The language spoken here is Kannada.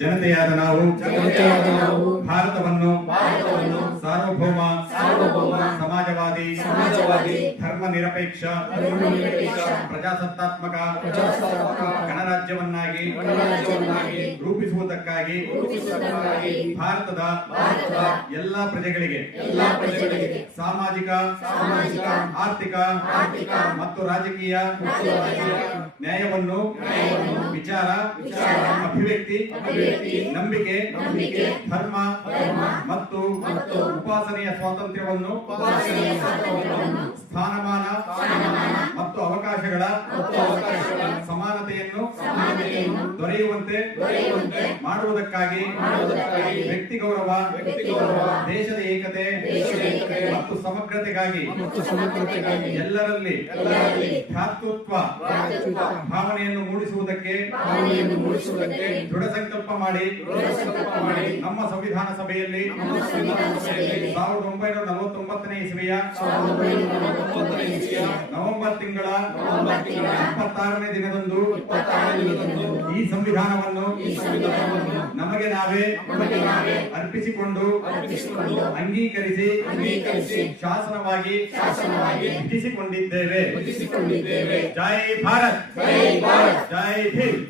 ಜನತೆಯಾದ ನಾವು ಭಾರತವನ್ನು ಸಾರ್ವಭೌಮ ಸಮಾಜವಾದಿ ಧರ್ಮ ನಿರಪೇಕ್ಷ ಪ್ರಜಾಸತ್ತಾತ್ಮಕ ಗಣರಾಜ್ಯವನ್ನಾಗಿ ರೂಪಿಸುವುದಕ್ಕಾಗಿ ಭಾರತದ ಎಲ್ಲಾ ಪ್ರಜೆಗಳಿಗೆ ಸಾಮಾಜಿಕ ಆರ್ಥಿಕ ಮತ್ತು ರಾಜಕೀಯ ನ್ಯಾಯವನ್ನು ವಿಚಾರ ಅಭಿವ್ಯಕ್ತಿ ನಂಬಿಕೆ ಧರ್ಮ ಮತ್ತು ಉಪಾಸನೆಯ ಸ್ವಾತಂತ್ರ್ಯವನ್ನು ಸ್ಥಾನಮಾನ ಮತ್ತು ಅವಕಾಶಗಳ ಸಮಾನತೆಯನ್ನು ದೊರೆಯುವಂತೆ ಮಾಡುವುದಕ್ಕಾಗಿ ವ್ಯಕ್ತಿ ಗೌರವ ದೇಶದ ಏಕತೆ ಮತ್ತು ಸಮಗ್ರತೆಗಾಗಿ ಎಲ್ಲರಲ್ಲಿ ಭ್ರಾತೃತ್ವ ಭಾವನೆಯನ್ನು ಮೂಡಿಸುವುದಕ್ಕೆ ದೃಢ ಸಂಕಲ್ಪ ಮಾಡಿ ನಮ್ಮ ಸಂವಿಧಾನ ಸಭೆಯಲ್ಲಿ 1949ನೇ ಇಸವಿಯ ನವೆಂಬರ್ ತಿಂಗಳ 26ನೇ ದಿನದಂದು ಈ ಸಂವಿಧಾನವನ್ನು ನಮಗೆ ನಾವೇ ಅರ್ಪಿಸಿಕೊಂಡು ಅಂಗೀಕರಿಸಿ ಶಾಸನವಾಗಿ ವಿಧಿಸಿಕೊಂಡಿದ್ದೇವೆ. ಜೈ ಭಾರತ್, ಜೈ ಭೀಮ್.